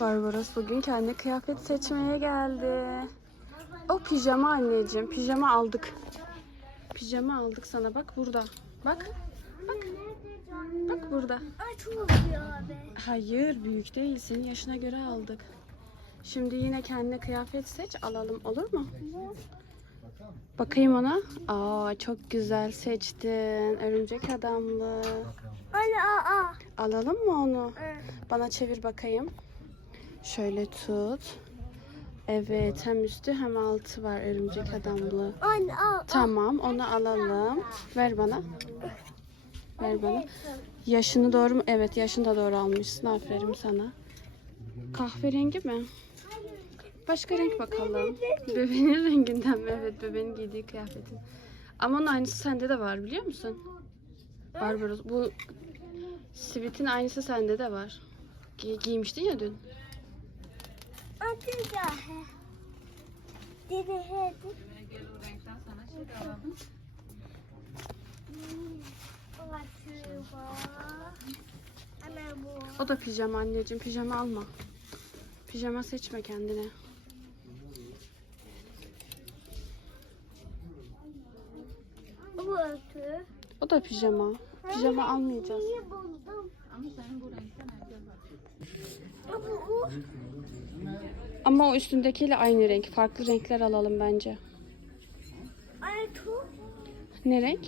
Barbaros bugün kendi kıyafet seçmeye geldi. O pijama anneciğim. Pijama aldık. Pijama aldık sana. Bak burada. Bak. Bak. Bak burada. Hayır büyük değil. Senin yaşına göre aldık. Şimdi yine kendine kıyafet seç alalım olur mu? Bakayım ona. Aa çok güzel seçtin. Örümcek adamlı. Anne aa. Alalım mı onu? Bana çevir bakayım. Şöyle tut. Evet hem üstü hem altı var örümcek adamlı. Anne. Tamam onu alalım. Ver bana. Ver bana. Yaşını doğru mu? Evet yaşını da doğru almışsın. Aferin sana. Kahverengi mi? Başka renk bakalım. Bebeğin renginden mi? Evet bebeğin giydiği kıyafetin. Ama onun aynısı sende de var biliyor musun? Barbaros. Bu sivitin aynısı sende de var. Giy giymiştin ya dün. Anne ya. Dedi. Anne bu. O da pijama anneciğim. Pijama alma. Pijama seçme kendine. O da pijama. Pijama almayacağız. İyi buldum. Ama senin bu renkten Bu Ama o üstündekiyle aynı renk. Farklı renkler alalım bence. Ne renk?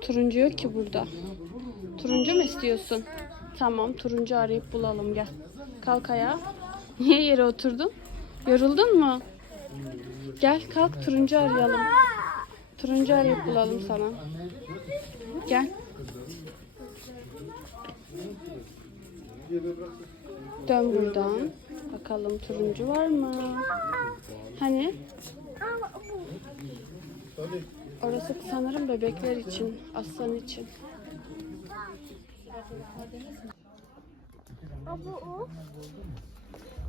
Turuncu yok ki burada. Turuncu mu istiyorsun? Tamam turuncu arayıp bulalım gel. Kalk ayağa. Niye yere oturdun? Yoruldun mu? Gel kalk turuncu arayalım. Turuncu arayıp bulalım sana. Gel. Dön buradan. Bakalım turuncu var mı? Hani? Orası sanırım bebekler için, aslan için.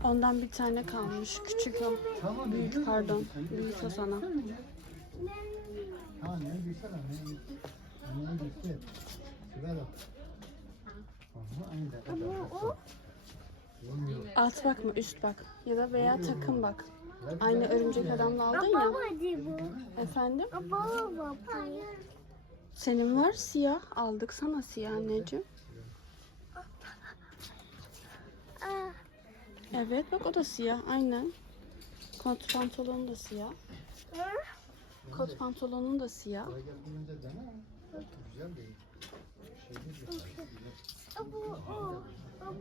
Ondan bir tane kalmış. Küçük o. Büyük pardon. Büyük o sana. Ha ne güzel ne ne güzel. Güzel. Ama aynı da. Bu o. Alt bak mı üst bak. Ya da veya takım bak. Aynı örümcek adamla aldın ya. Baba hadi bu. Efendim? Senin var siyah. Aldık sana siyah anneciğim. Aa, Evet bak o da siyah. Aynen. Kot pantolonu da siyah. Kot pantolonun da siyah. Güzel değil. Bu o.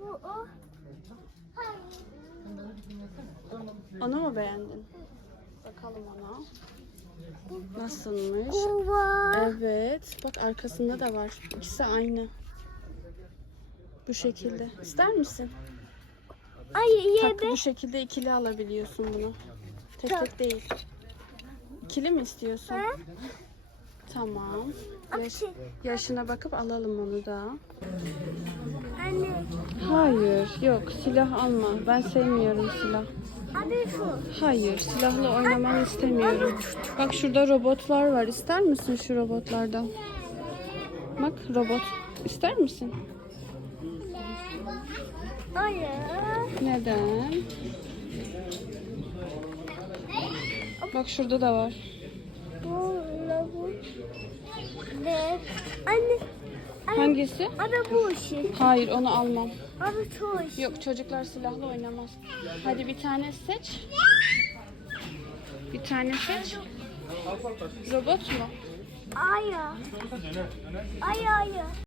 Bu o. Hayır. Onu mu beğendin? Bakalım ona. Nasılmış? Evet. Bak arkasında da var. İkisi aynı. Bu şekilde. İster misin? Ay yedi. bu şekilde ikili alabiliyorsun bunu. Tek tek değil. İkili mi istiyorsun? Ha? Tamam. Yaş- yaşına bakıp alalım onu da. Anne. Hayır, yok silah alma. Ben sevmiyorum silah. Hadi şu. Hayır, silahla oynamanı istemiyorum. Bak şurada robotlar var. İster misin şu robotlardan? Bak robot. İster misin? Hayır. Neden? Bak şurada da var. Bu bu. Ne? Anne. Anne. Hangisi? Abi bu şey. Hayır onu almam. Abi şey. Yok çocuklar silahla oynamaz. Hadi bir tane seç. Bir tane seç. Robot mu? Aya. Ay ay.